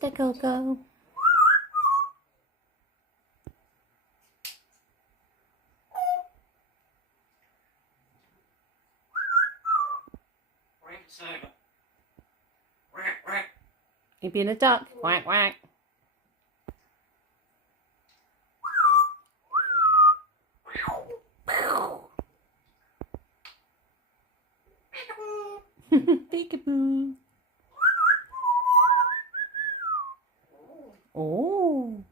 Mr. Coco. You being a duck? Quack, quack. Peekaboo. Oh.